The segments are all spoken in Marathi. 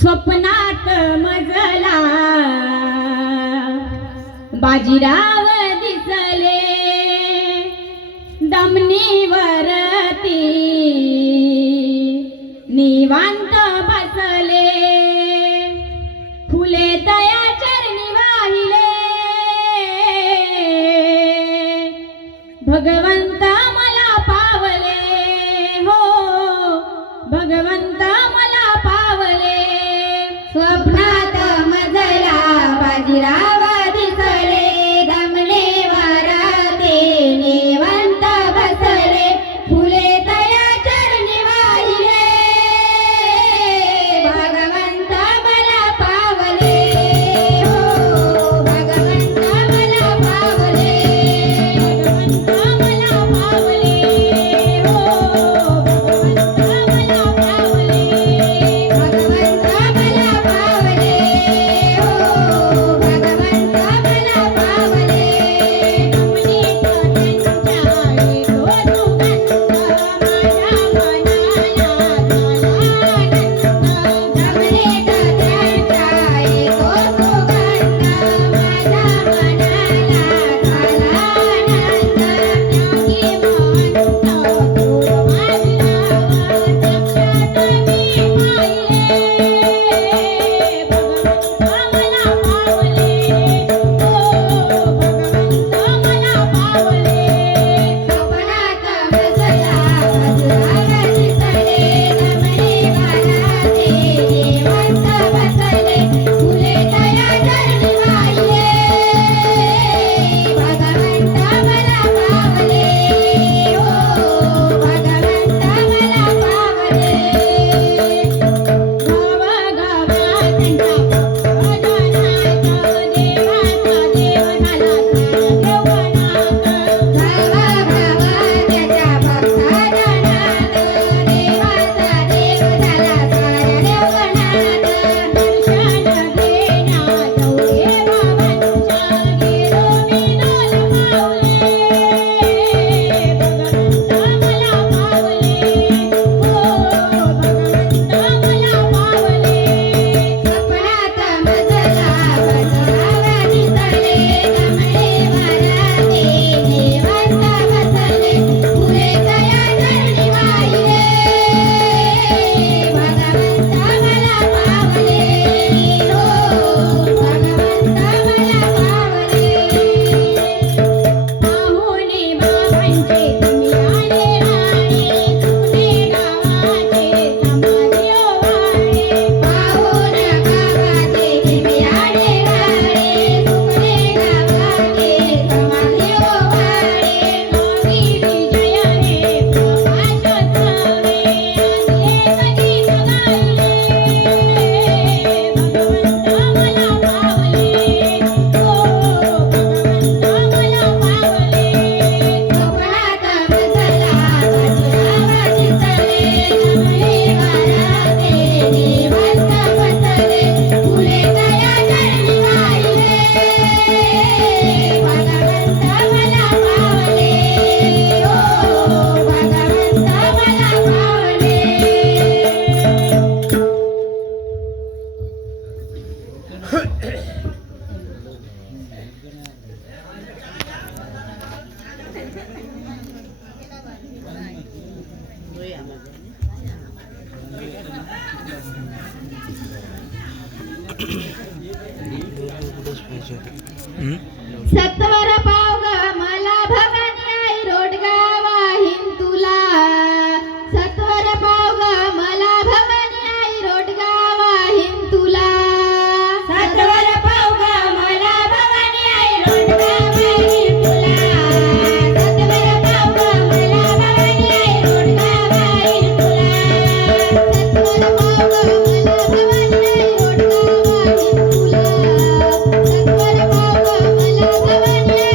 स्वप्नात मजला बाजीराव दिसले दमनीवरती निवांत बसले फुले दया चरणी वाहिले भगवंत मला पावले हो भगवंत मला पावले स्वप्नात मजला बाजीराव दिसले दमनीवरती निवांत बसले फुले दया चरणी वाहिले भगवंत मला पावले हो भगवंत मला पावले भगवंत मला पावले हो भगवंत मला पावले भगवंत मला पावले हो भगवंत मला पावले दमनीत त्यांच्या येतो सुगंध माझ्या मनाला झाला आनंद दमनीत त्यांचा येतो सुगंध माझ्या मनाला झाला आनंद त्यागी म्हणतो दूर बाजीराव साक्षात मी पाहिले भगवंत मला पावले हो भगवंत मला पावले स्वप्नात मजला बाजीराव दिसले दमनीवरती निवांत बसले फुले दया चरणी वाहिले भगवंत मला पावले हो भगवंत मला पावले गावागावात त्यांचा भक्त जनात देवाचा देव झाला देवगणात गावागावात त्याच्या भक्तजनात देवाचा देव झाला साऱ्या देवगणात दर्शन घेण्यात चौघे बाबांच्या गेलो मी डोल पावले भगवंत मला पावले हो भगवंत मला पावले स्वप्नात मजला बाजीराव दिसले दमनीवरती निवांत बसले फुले दया चरणी वाहिले भगवंत मला पावले हो भगवंत मला पावले पाहुणे बाबांचे तुम्ही आले राणे सुने गावाचे समाधी ओवाळे पाहून गावाचे दिव्याने गाणे सुकले गावाचे समाधी ओवाळे गावी विजयाने प्रकाशोत्सवे आणले गीत गायले भगवंत मला पावले हो भगवंत मला पावले स्वप्नात मजला बाजीराव दिसले दमनीवरती निवांत बसले फुले दया चरणी वाहिले भगवंत मला पावले हो भगवंत मला पावले सत्वर पाव ग मला भवानी आई रोडगा वाहीन तुला सत्वर पाव ग मला भवानी आई रोडगा वाहीन तुला सत्वर पाव ग मला भवानी आई रोडगा वाहीन तुला सत्वर पाव ग मला भवानी आई रोडगा वाहीन तुला सत्वर पाव ग मला भवानी आई रोडगा वाहीन तुला सत्वर पाव ग मला भवानी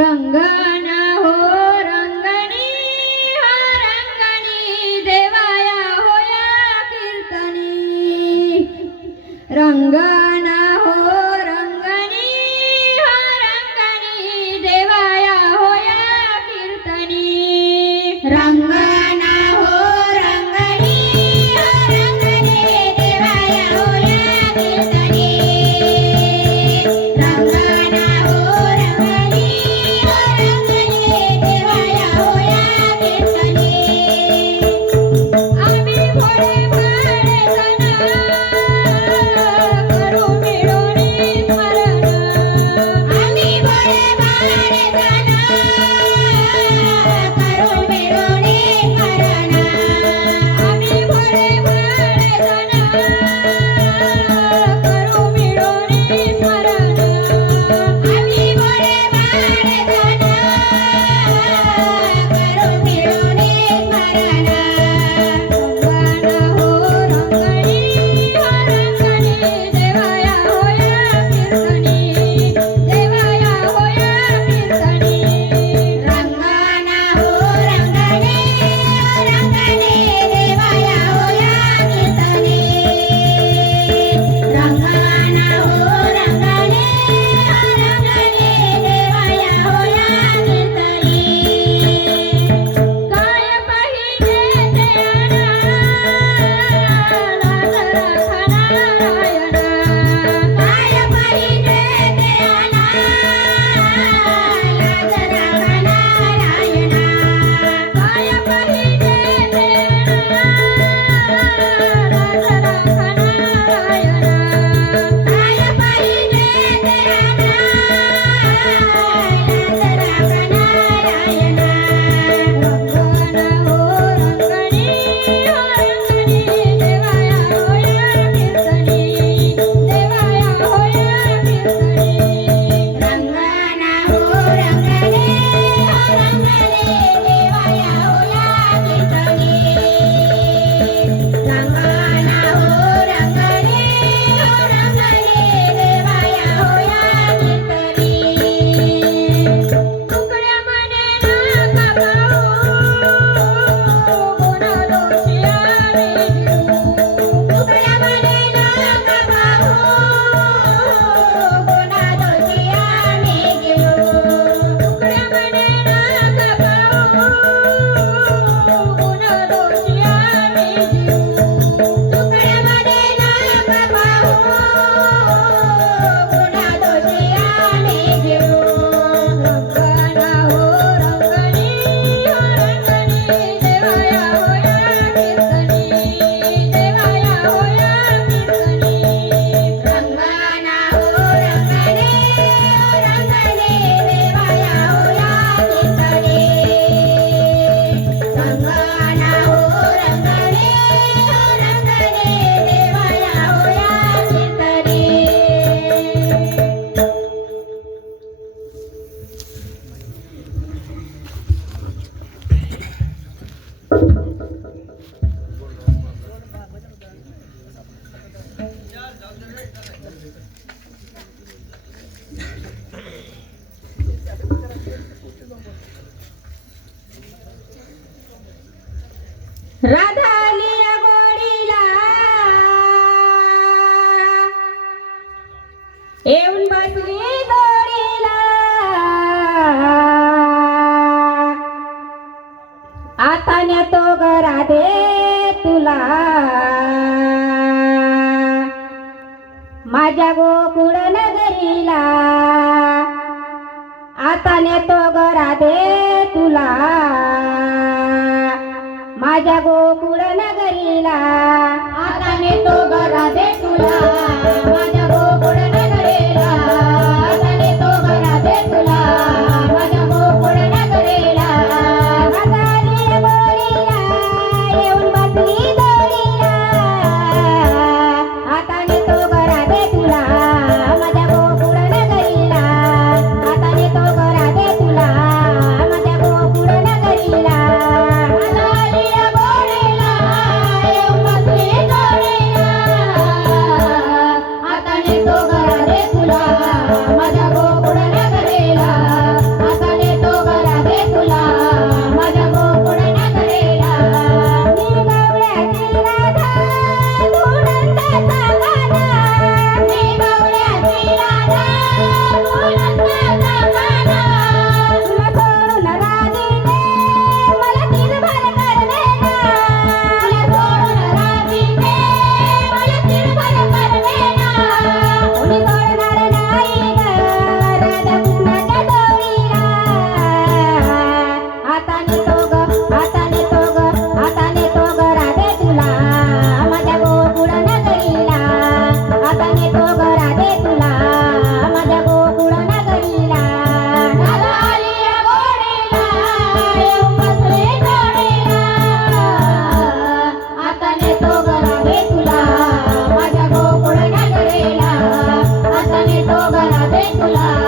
रंगना हो रंगणी हो रंगणी देवाया होया कीर्तनी रंगना हो रंगणी हो रंगणी देवाया होया कीर्तनी रंगना हो रंगणी हो रंगणी देवाया होया कीर्तनी रंगना हो रंगणी हो रंगणी देवाया होया कीर्तनी आम्ही भोळे भाळे जण करू मिळूनी स्मरण आम्ही भोळे भाळे जण करू मिळूनी स्मरण आम्ही भोळे भाळे जण करू मिळूनी स्मरण आम्ही भोळे भाळे जण करू मिळूनी स्मरण रंगना हो रंगणी हो रंगणी देवाया होया कीर्तनी देवाया होया कीर्तनी रंगना हो रंगणी हो रंगणी देवाया होया कीर्तनी रंगना हो रंगणी हो रंगणी देवाया होया कीर्तनी काय पाहिजे ते काय पाहिजे ते काय पाहिजे ते काय पाहिजे ते रंगना हो रंगणी हो रंगणी देवाया होया कीर्तनी देवाया होया कीर्तनी रंगना हो रंगणी हो रंगणी देवाया होया कीर्तनी रंगना हो रंगणी हो रंगणी देवाया होया कीर्तनी तुकड्या मने नाका पाहू गुण दोषी आम्ही जीवू तुकड्या मने नाका पाहू गुण दोषी आम्ही जीवू तुकड्या मने नाका पाहू गुण दोषी आम्ही जीवू तुकड्या मने नाका पाहू गुण दोषी आम्ही जीवू रंगना हो रंगणी हो रंगणी देवाया होया कीर्तनी देवाया होया कीर्तनी रंगना हो रंगणी हो रंगणी देवाया होया कीर्तनी रंगना हो रंगणी हो रंगणी देवाया होया कीर्तनी राधा आलिया गोडीला येऊन बसली दोरीला आता नेतो ग राधे तुला माझ्या गोकुळ नगरीला आता नेतो ग राधे तुला माझ्या गोकुळ नगरीला आता नेतो ग राधे तुला माझ्या गोकुळ नगरीला आता नेतो ग राधे तुला माझ्या गोकुळ नगरीला राधा आलिया गोडीला येऊन बसली दोरीला आता नेतो ग राधे तुला माझ्या गोकुळ नगरीला आता नेतो ग राधे तुला माझ्या गोकुळ नगरीला राधा आलिया गोडीला येऊन बसली दोरीला आता नेतो ग राधे तुला माझ्या गोकुळ तुला